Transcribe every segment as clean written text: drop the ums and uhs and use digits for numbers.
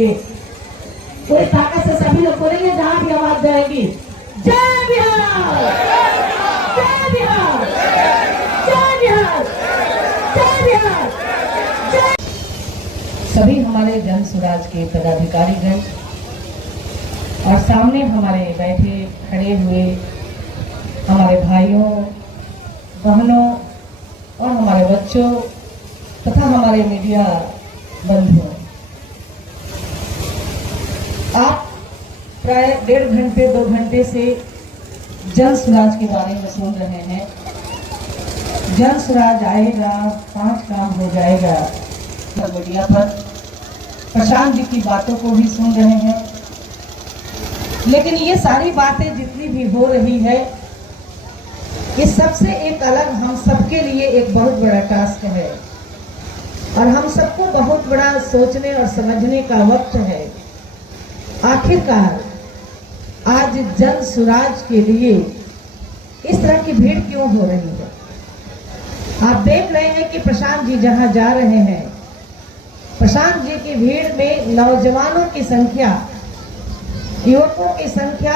बोलेंगे, पूरी ताकत से सभी लोग बोलेंगे जहां भी आवाज जाएगी, जय बिहार, जय बिहार, जय बिहार, जय बिहार, जय। सभी हमारे जन स्वराज के पदाधिकारीगण और सामने हमारे बैठे खड़े हुए हमारे भाइयों बहनों और हमारे बच्चों तथा हमारे मीडिया बंधुओं, आप प्राय 1.5 घंटे 2 घंटे से जन स्वराज के बारे में सुन रहे हैं। जन स्वराज आएगा, 5 काम हो जाएगा। मीडिया पर प्रशांत जी की बातों को भी सुन रहे हैं, लेकिन ये सारी बातें जितनी भी हो रही है, ये सबसे एक अलग हम सबके लिए एक बहुत बड़ा टास्क है और हम सबको बहुत बड़ा सोचने और समझने का वक्त है। आखिरकार आज जन स्वराज के लिए इस तरह की भीड़ क्यों हो रही है? आप देख रहे हैं कि प्रशांत जी जहां जा रहे हैं, प्रशांत जी की भीड़ में नौजवानों की संख्या, युवकों की संख्या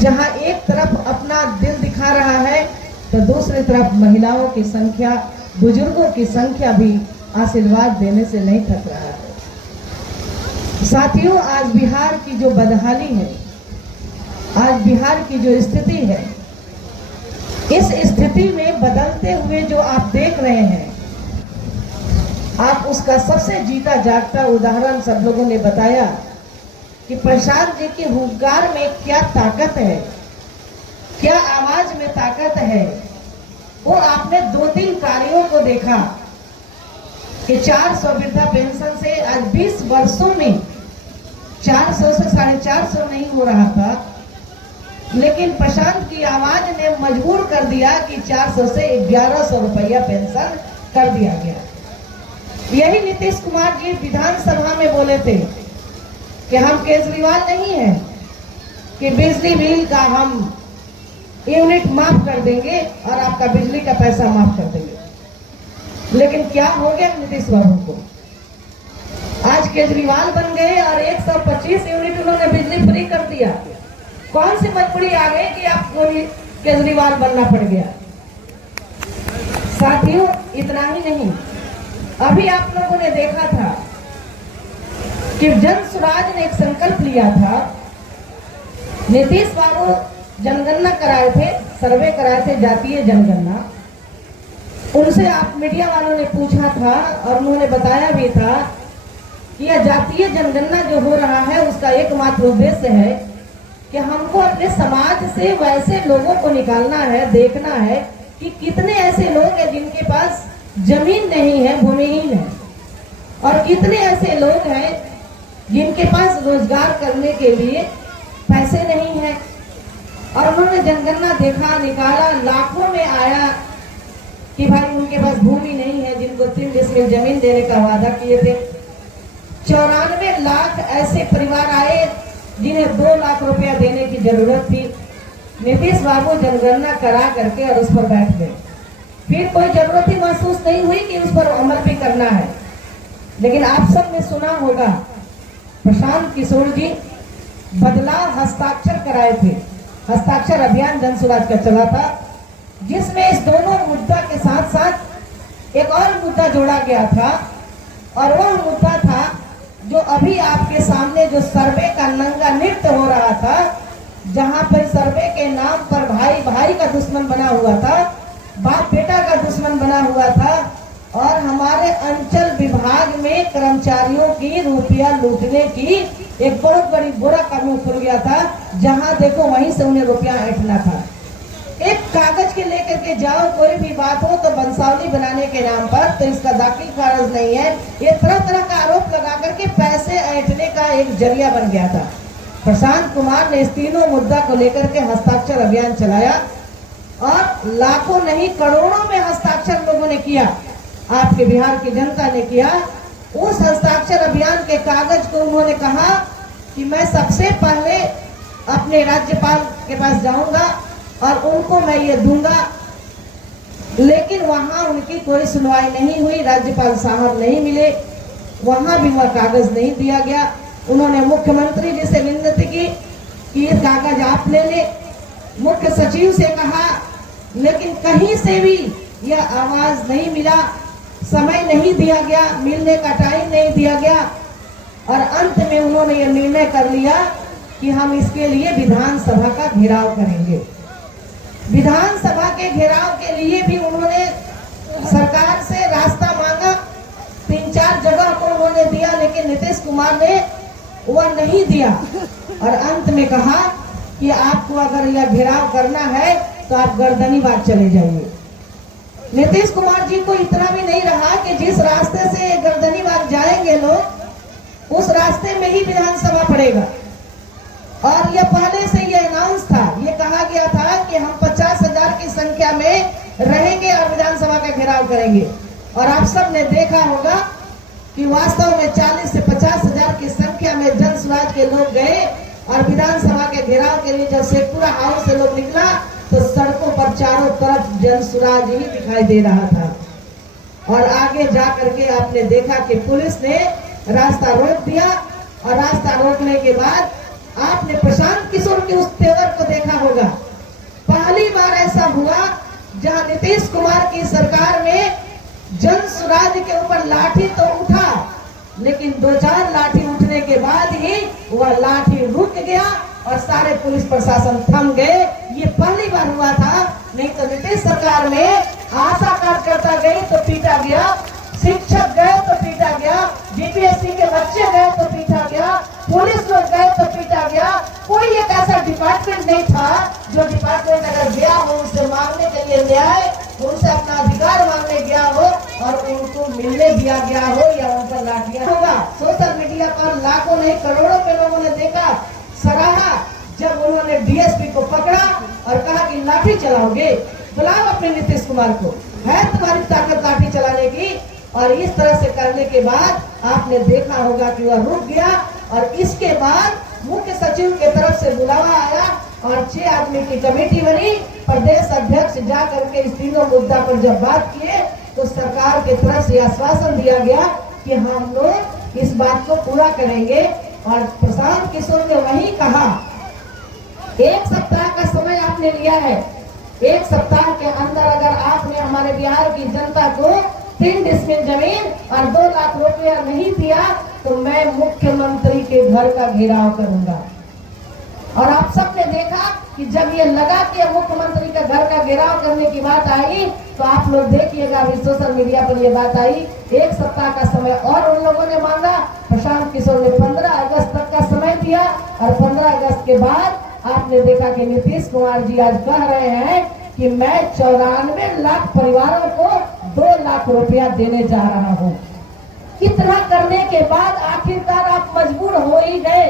जहां एक तरफ अपना दिल दिखा रहा है तो दूसरी तरफ महिलाओं की संख्या, बुजुर्गों की संख्या भी आशीर्वाद देने से नहीं थक रहा है। साथियों, आज बिहार की जो बदहाली है, आज बिहार की जो स्थिति है, इस स्थिति में बदलते हुए जो आप देख रहे हैं, आप उसका सबसे जीता जागता उदाहरण सब लोगों ने बताया कि प्रशांत जी की हुंकार में क्या ताकत है, क्या आवाज में ताकत है। वो आपने 2-3 कार्यों को देखा कि 400 वृद्धा पेंशन से आज 20 वर्षों में 400 से 450 नहीं हो रहा था, लेकिन प्रशांत की आवाज ने मजबूर कर दिया कि 400 से 1100 रुपया पेंशन कर दिया गया। यही नीतीश कुमार जी विधानसभा में बोले थे कि हम केजरीवाल नहीं है कि बिजली बिल का हम यूनिट माफ कर देंगे और आपका बिजली का पैसा माफ कर देंगे। लेकिन क्या हो गया नीतीश बाबू को? आज केजरीवाल बन गए और 125 यूनिट उन्होंने बिजली फ्री कर दिया। कौन सी मजबूरी आ गई कि आपको केजरीवाल बनना पड़ गया? साथियों, इतना ही नहीं, अभी आप लोगों ने देखा था कि जन स्वराज ने एक संकल्प लिया था। नीतीश बाबू जनगणना कराए थे, सर्वे कराए थे, जातीय जनगणना। उनसे आप मीडिया वालों ने पूछा था और उन्होंने बताया भी था कि यह जातीय जनगणना जो हो रहा है उसका एकमात्र उद्देश्य है कि हमको अपने समाज से वैसे लोगों को निकालना है, देखना है कि कितने ऐसे लोग हैं जिनके पास जमीन नहीं है, भूमिहीन है, और कितने ऐसे लोग हैं जिनके पास रोजगार करने के लिए पैसे नहीं है। और उन्होंने जनगणना देखा, निकाला, लाखों में आया कि भाई उनके पास भूमि नहीं है, जिनको 3 डिसमिल जमीन देने का वादा किए थे। 94 लाख ऐसे परिवार आए जिन्हें 2 लाख रुपया देने की जरूरत थी। नीतीश बाबू जनगणना करा करके और उस पर बैठ गए। फिर कोई जरूरत ही महसूस नहीं हुई कि उस पर अमल भी करना है। लेकिन आप सब ने सुना होगा, प्रशांत किशोर जी बदलाव हस्ताक्षर कराए थे। हस्ताक्षर अभियान जन स्वराज का चला था, जिसमें इस दोनों मुद्दा के साथ साथ एक और मुद्दा जोड़ा गया था, और वह मुद्दा था जो अभी आपके सामने जो सर्वे का नंगा नृत्य हो रहा था, जहां पर सर्वे के नाम पर भाई भाई का दुश्मन बना हुआ था, बाप बेटा का दुश्मन बना हुआ था, और हमारे अंचल विभाग में कर्मचारियों की रुपया लूटने की एक बहुत बड़ी बुरा कानून खुल गया था। जहां देखो वहीं से उन्हें रुपया ऐंठना था। एक कागज के लेकर के जाओ, कोई भी बात हो तो वंशावली बनाने के नाम पर, तो इसका दाखिल खारिज नहीं है। ये तरह तरह का आरोप लगा करके पैसे ऐंठने का एक जरिया बन गया था। प्रशांत कुमार ने इस तीनों मुद्दा को लेकर के हस्ताक्षर अभियान चलाया और लाखों नहीं करोड़ों में हस्ताक्षर लोगों ने किया, आपके बिहार की जनता ने किया। उस हस्ताक्षर अभियान के कागज को उन्होंने कहा कि मैं सबसे पहले अपने राज्यपाल के पास जाऊंगा और उनको मैं ये दूंगा, लेकिन वहां उनकी कोई सुनवाई नहीं हुई, राज्यपाल साहब नहीं मिले। वहां भी वह कागज नहीं दिया गया। उन्होंने मुख्यमंत्री जी से विनती की कि ये कागज आप ले ले, मुख्य सचिव से कहा, लेकिन कहीं से भी यह आवाज नहीं मिला, समय नहीं दिया गया, मिलने का टाइम नहीं दिया गया। और अंत में उन्होंने यह निर्णय कर लिया कि हम इसके लिए विधानसभा का घेराव करेंगे। विधानसभा के घेराव के लिए भी उन्होंने सरकार से रास्ता मांगा, 3-4 जगह को उन्होंने दिया, लेकिन नीतीश कुमार ने वह नहीं दिया। और अंत में कहा कि आपको अगर यह घेराव करना है तो आप गर्दनीबाग चले जाइए। नीतीश कुमार जी को इतना भी नहीं रहा कि जिस रास्ते से गर्दनीबाग जाएंगे लोग, उस रास्ते में ही विधानसभा पड़ेगा। और यह पहले से ये अनाउंस था, ये कहा गया था कि हम 50,000 की संख्या में रहेंगे और विधानसभा का घेराव करेंगे। और आप सब ने देखा होगा कि वास्तव में 40 से 50,000 की संख्या में जन स्वराज के लोग गए और विधानसभा के घेराव के लिए जब शेखपुरा हाउस से लोग निकला तो सड़कों पर चारों तरफ जन स्वराज ही दिखाई दे रहा था। और आगे जा करके आपने देखा कि पुलिस ने रास्ता रोक दिया। और रास्ता रोकने के बाद आपने प्रशांत किशोर के उस तेवर को देखा होगा। पहली बार ऐसा हुआ जहां नीतीश कुमार की सरकार में जन स्वराज के ऊपर लाठी तो उठा, लेकिन 2-4 लाठी उठने के बाद ही वह लाठी रुक गया और सारे पुलिस प्रशासन थम गए। ये पहली बार हुआ था, नहीं तो नीतीश सरकार में आशा कार्यकर्ता गई तो पीटा गया, शिक्षक गए तो पीटा गया, बीपीएससी के बच्चे गए तो पीटा गया, पुलिस लोग गए तो पीटा गया। कोई एक ऐसा डिपार्टमेंट नहीं था जो डिपार्टमेंट अगर गया हो उनसे मांगने के लिए न्याय, उनसे अपना अधिकार मांगने गया हो और उनको मिलने दिया गया हो या उन पर लाठियां होगा। सोशल मीडिया पर लाखों नहीं करोड़ों के लोगों ने देखा, सराहा जब उन्होंने डीएसपी को पकड़ा और कहा कि लाठी चलाओगे, बुलाओ अपने नीतीश कुमार को, है तुम्हारी ताकत लाठी चलाने की। और इस तरह से करने के बाद आपने देखा होगा कि वह रुक गया। और इसके बाद मुख्य सचिव के तरफ से बुलावा आया और 6 आदमी की कमेटी बनी। प्रदेश अध्यक्ष जा करके इस तीनों मुद्दा पर जब बात किए तो सरकार की तरफ से आश्वासन दिया गया कि हम लोग इस बात को पूरा करेंगे। और प्रशांत किशोर ने वही कहा, 1 सप्ताह का समय आपने लिया है, 1 सप्ताह के अंदर अगर आपने हमारे बिहार की जनता को 3 डिसमिल जमीन और 2 लाख रुपया नहीं दिया तो मैं मुख्यमंत्री के घर का घेराव करूंगा। और आप सबने देखा कि जब ये लगा कि मुख्यमंत्री का घर का घेराव करने की बात आई तो आप लोग देखिएगा अभी सोशल मीडिया पर ये बात आई। 1 सप्ताह का समय और उन लोगों ने मांगा। प्रशांत किशोर ने 15 अगस्त तक का समय दिया और 15 अगस्त के बाद आपने देखा कि नीतीश कुमार जी आज कह रहे हैं कि मैं 94 लाख परिवारों को 2 लाख रुपया देने जा रहा हूँ। इतना करने के बाद आखिरकार आप मजबूर हो ही गए।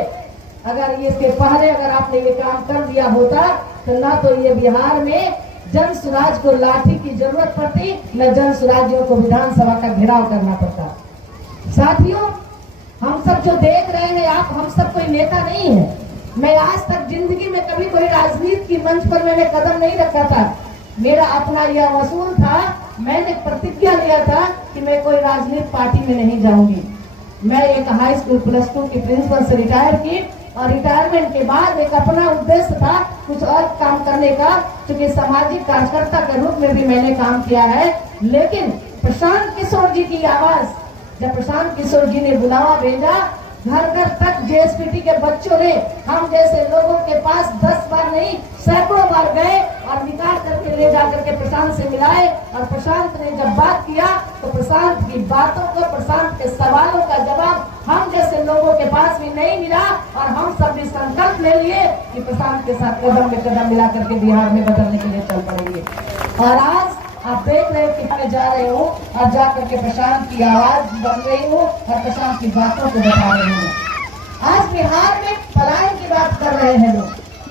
अगर इसके पहले अगर आपने ये काम कर दिया होता तो ना तो ये बिहार में जन स्वराज को लाठी की जरूरत पड़ती, न जन स्वराजियों को विधानसभा का घेराव करना पड़ता। साथियों, हम सब जो देख रहे हैं, आप हम सब कोई नेता नहीं है। मैं आज तक जिंदगी में कभी कोई राजनीति की मंच पर मैंने कदम नहीं रखा था। मेरा अपना यह वसूल था, मैंने प्रतिज्ञा लिया था कि मैं कोई राजनीतिक पार्टी में नहीं जाऊंगी। मैं एक हाई स्कूल +2 की प्रिंसिपल से रिटायर की और रिटायरमेंट के बाद एक अपना उद्देश्य था कुछ और काम करने का, क्योंकि सामाजिक कार्यकर्ता के रूप में भी मैंने काम किया है। लेकिन प्रशांत किशोर जी की आवाज, जब प्रशांत किशोर जी ने बुलावा भेजा, घर घर तक जेएसपीटी के बच्चों ने हम जैसे लोगों के पास 10 बार नहीं सैकड़ों बार गए और निकाल करके ले जाकर के प्रशांत से मिलाए। और प्रशांत ने जब बात किया तो प्रशांत की बातों को, प्रशांत के सवालों का जवाब हम जैसे लोगों के पास भी नहीं मिला। और हम सब भी संकल्प ले लिए कि प्रशांत के साथ कदम में कदम मिला करके बिहार में बदलने के लिए चल पड़ेंगे। और आज आप देख रहे हो कि मैं जा रहे हूँ और जा करके प्रशांत की आवाज बन रही हूँ और प्रशांत की बातों को बता रही हूँ। आज बिहार में पलायन की बात कर रहे हैं लोग,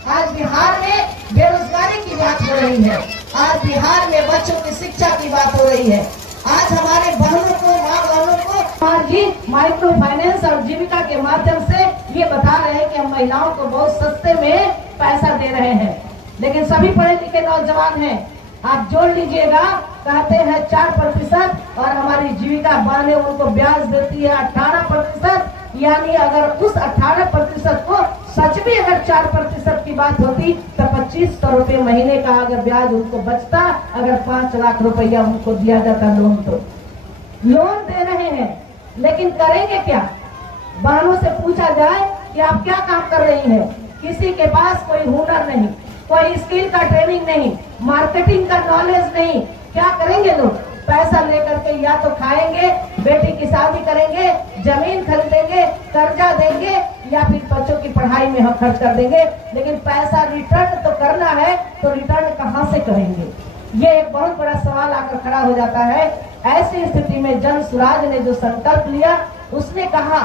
आज बिहार में बेरोजगारी की बात हो रही है, आज बिहार में बच्चों की शिक्षा की बात हो रही है। आज हमारे बहनों को, माँ बहनों को कुमार जी माइक्रो फाइनेंस और जीविका के माध्यम से ये बता रहे हैं कि हम महिलाओं को बहुत सस्ते में पैसा दे रहे हैं। लेकिन सभी पढ़े लिखे नौजवान हैं, आप जोड़ लीजिएगा, कहते हैं 4% और हमारी जीविका बहनें उनको ब्याज देती है 18%। यानी अगर उस 18% को सच में अगर 4% की बात होती तो 2500 रुपये महीने का अगर ब्याज उनको बचता, अगर 5 लाख रुपया उनको दिया जाता लोन, तो लोन दे रहे हैं लेकिन करेंगे क्या? बहनों से पूछा जाए कि आप क्या काम कर रही हैं, किसी के पास कोई हुनर नहीं, कोई स्किल का ट्रेनिंग नहीं, मार्केटिंग का नॉलेज नहीं, क्या करेंगे लोग? पैसा लेकर के या तो खाएंगे, बेटी की शादी करेंगे, जमीन खरीदेंगे, कर्जा देंगे, या फिर बच्चों की पढ़ाई में हम खर्च कर देंगे। लेकिन पैसा रिटर्न तो करना है, तो रिटर्न कहाँ से करेंगे? ये एक बहुत बड़ा सवाल आकर खड़ा हो जाता है। ऐसी स्थिति में जन सुराज ने जो संकल्प लिया, उसने कहा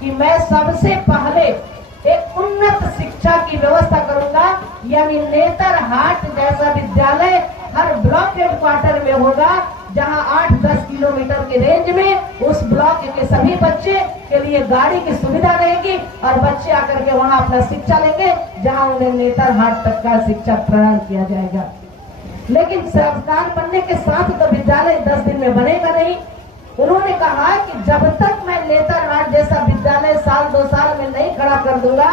कि मैं सबसे पहले एक उन्नत शिक्षा की व्यवस्था करूंगा, यानी नेतरहाट जैसा विद्यालय हर ब्लॉक हेडक्वार्टर में होगा, जहां 8-10 किलोमीटर के रेंज में उस ब्लॉक के सभी बच्चे के लिए गाड़ी की सुविधा रहेगी और बच्चे आकर के वहां अपना शिक्षा लेंगे, जहां उन्हें नेतरहाट तक का शिक्षा प्रदान किया जाएगा। लेकिन सरकार बनने के साथ तो विद्यालय 10 दिन में बनेगा नहीं। उन्होंने कहा कि जब तक मैं नेतरहाट जैसा विद्यालय 1-2 साल में नहीं खड़ा कर दूंगा,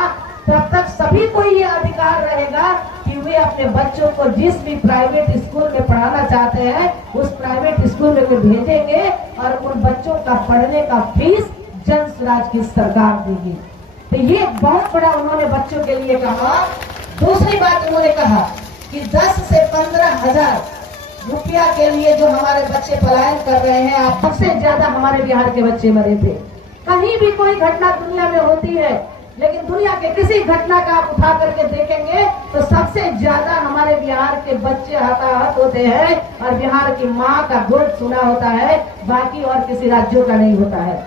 तब तक सभी को ये अधिकार रहेगा कि वे अपने बच्चों को जिस भी प्राइवेट स्कूल में पढ़ाना चाहते हैं उस प्राइवेट स्कूल में भेजेंगे और उन बच्चों का पढ़ने का फीस जन सुराज की सरकार देगी। तो ये बहुत बड़ा उन्होंने बच्चों के लिए कहा। दूसरी बात उन्होंने कहा कि 10 से 15 हजार रुपया के लिए जो हमारे बच्चे पलायन कर रहे हैं, आप सबसे ज्यादा हमारे बिहार के बच्चे मरे थे। कहीं भी कोई घटना दुनिया में होती है, लेकिन दुनिया के किसी घटना का आप उठा करके देखेंगे तो सबसे ज्यादा हमारे बिहार के बच्चे हताहत होते हैं और बिहार की माँ का गोद सुना होता है, बाकी और किसी राज्यों का नहीं होता है।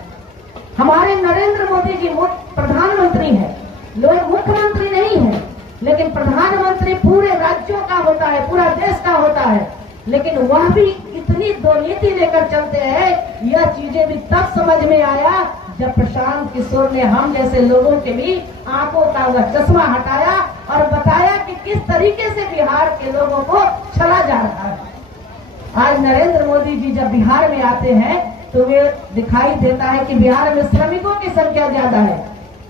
हमारे नरेंद्र मोदी जी प्रधानमंत्री हैं, लोग मुख्यमंत्री नहीं है, लेकिन प्रधानमंत्री पूरे राज्यों का होता है, पूरा देश का होता है। लेकिन वह भी इतनी दुर्नीति लेकर चलते हैं। यह चीजें भी तब समझ में आया जब प्रशांत किशोर ने हम जैसे लोगों के भी आंखों का वह चश्मा हटाया और बताया कि किस तरीके से बिहार के लोगों को छला जा रहा है। आज नरेंद्र मोदी जी जब बिहार में आते हैं तो वे दिखाई देता है कि बिहार में श्रमिकों की संख्या ज्यादा है,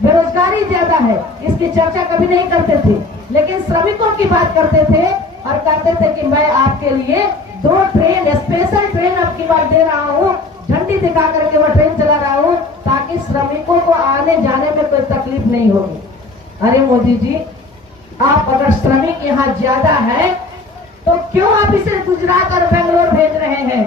बेरोजगारी ज्यादा है। इसकी चर्चा कभी नहीं करते थे, लेकिन श्रमिकों की बात करते थे और कहते थे कि मैं आपके लिए 2 ट्रेन, स्पेशल ट्रेन अब की बार दे रहा हूँ, झंडी दिखा करके मैं ट्रेन चला रहा हूँ ताकि श्रमिकों को आने जाने में कोई तकलीफ नहीं होगी। अरे मोदी जी, आप अगर श्रमिक यहाँ ज्यादा है तो क्यों आप इसे गुजरात और बेंगलोर भेज रहे हैं?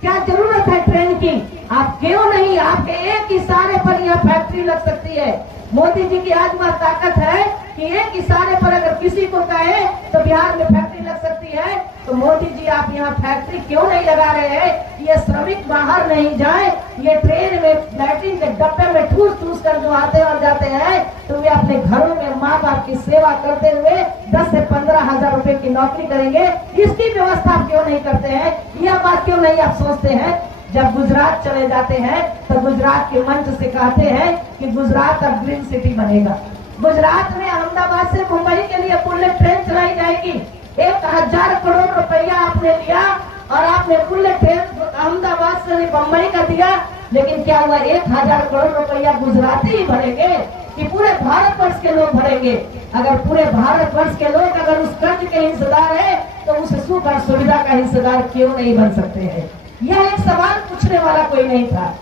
क्या जरूरत है ट्रेन की? आप क्यों नहीं, आपके एक इशारे पर यहाँ फैक्ट्री लग सकती है। मोदी जी की आज वह ताकत है कि एक इशारे पर अगर किसी को कहे तो बिहार में फैक्ट्री लग सकती है। तो मोदी जी आप यहाँ फैक्ट्री क्यों नहीं लगा रहे हैं? ये श्रमिक बाहर नहीं जाए, ये ट्रेन में लैट्रिन के डब्बे में ठूस कर जो आते और जाते हैं तो वे अपने घरों में माँ बाप की सेवा करते हुए 10 से 15 हजार रुपए की नौकरी करेंगे। इसकी व्यवस्था आप क्यों नहीं करते हैं? यह बात क्यों नहीं आप सोचते हैं? जब गुजरात चले जाते हैं तो गुजरात के मंच से कहते हैं कि गुजरात अब ग्रीन सिटी बनेगा। गुजरात में अहमदाबाद से मुंबई के लिए बुलेट ट्रेन चलाई जाएगी। 1000 करोड़ रुपया आपने लिया और आपने बुलेट ट्रेन अहमदाबाद से मुंबई का दिया, लेकिन क्या हुआ? 1000 करोड़ रुपया गुजराती ही भरेंगे कि पूरे भारतवर्ष के लोग भरेंगे? अगर पूरे भारतवर्ष के लोग अगर उस कर्ज के हिस्सेदार है तो उस सुख और सुविधा का हिस्सेदार क्यों नहीं बन सकते हैं? यह एक सवाल पूछने वाला कोई नहीं था।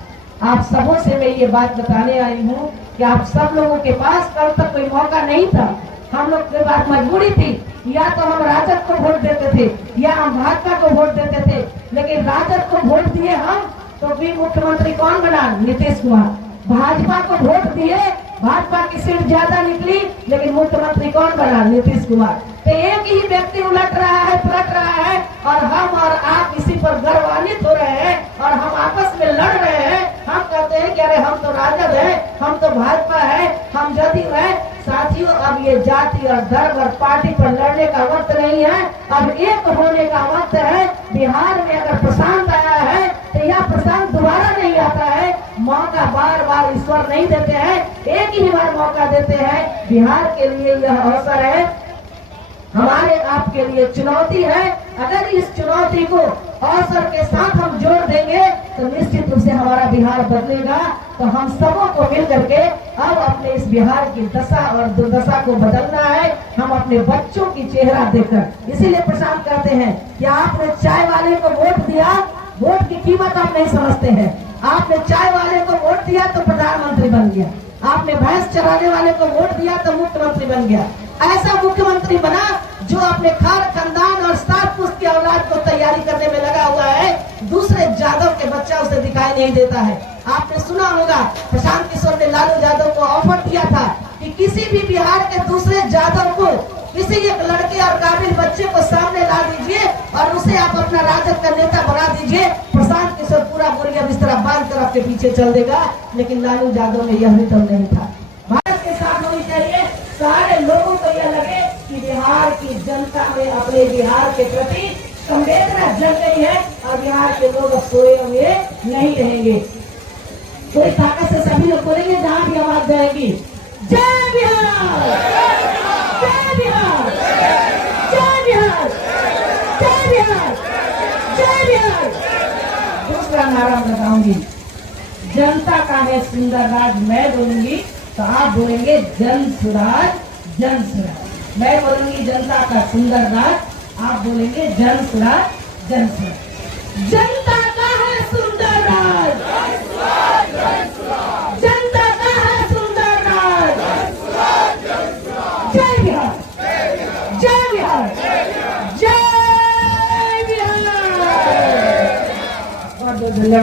आप सबों से मैं ये बात बताने आई हूँ कि आप सब लोगों के पास कल तक कोई मौका नहीं था। हम लोग के पास मजबूरी थी, या तो हम राजद को वोट देते थे या हम भाजपा को वोट देते थे। लेकिन राजद को वोट दिए हम तो भी मुख्यमंत्री कौन बना? नीतीश कुमार। भाजपा को वोट दिए, भाजपा की सीट ज्यादा निकली, लेकिन मुख्यमंत्री कौन बना? नीतीश कुमार। तो एक ही व्यक्ति उलट रहा है, पलट रहा है और हम और आप इसी पर गर्वान्वित हो रहे हैं और हम आपस में लड़ रहे हैं। हम कहते हैं कि अरे हम तो राजद है, हम तो भाजपा है, हम जदयू है। साथियों, अब ये जाति और धर्म और पार्टी पर लड़ने का वक्त नहीं है, अब एक होने का वक्त है। बिहार में अगर प्रशांत आया है तो यह प्रशांत दोबारा नहीं आता है। मौका बार बार ईश्वर नहीं देते हैं, एक ही बार मौका देते हैं। बिहार के लिए यह अवसर है हमारे आपके लिए चुनौती है। अगर इस चुनौती को अवसर के साथ हम जोड़ देंगे तो निश्चित रूप से हमारा बिहार बदलेगा। तो हम सबों को मिल करके अब अपने इस बिहार की दशा और दुर्दशा को बदलना है, हम अपने बच्चों की चेहरा देखकर। इसीलिए प्रशांत कहते हैं कि आपने चाय वाले को वोट दिया, वोट की कीमत आप नहीं समझते हैं। आपने चाय वाले को वोट दिया तो प्रधानमंत्री बन गया, आपने भैंस चराने वाले को वोट दिया तो मुख्यमंत्री बन गया। ऐसा मुख्यमंत्री बना जो अपने खानदान और 7 पुश्त की औलाद को तैयारी करने में लगा हुआ है, दूसरे यादव के बच्चा उसे दिखाई नहीं देता है। आपने सुना होगा प्रशांत किशोर ने लालू यादव को ऑफर दिया था कि किसी भी बिहार के दूसरे यादव को, किसी एक लड़के और काबिल बच्चे को सामने ला दीजिए और उसे आप अपना राजद का नेता बना दीजिए, प्रशांत किशोर पूरा बोरिया बिस्तरा बांध कर आपके पीछे चल देगा। लेकिन लालू यादव में यह भी तो नहीं था। भारत के साथ होनी चाहिए, सारे लोगों को यह लगे कि बिहार की जनता में अपने बिहार के प्रति संवेदना जग गई है और बिहार के लोग अब सोए हुए नहीं रहेंगे। पूरी ताकत से सभी लोग बोलेंगे जहां भी आवाज जाएगी, जय बिहार, जय बिहार, जय बिहार, जय बिहार, जय बिहार। दूसरा नारा लगाऊंगी, जनता का है सुंदर राज, मैं बोलूंगी तो आप बोलेंगे जन स्वराज, जन स्वराज। मैं बोलूंगी जनता का सुंदर राज, आप बोलेंगे जन स्वराज, जन स्वराज। जनता का है सुंदर राज, जनता का है सुंदर राज, जय बिहार, जय बिहार, जय बिहार। बहुत बहुत धन्यवाद।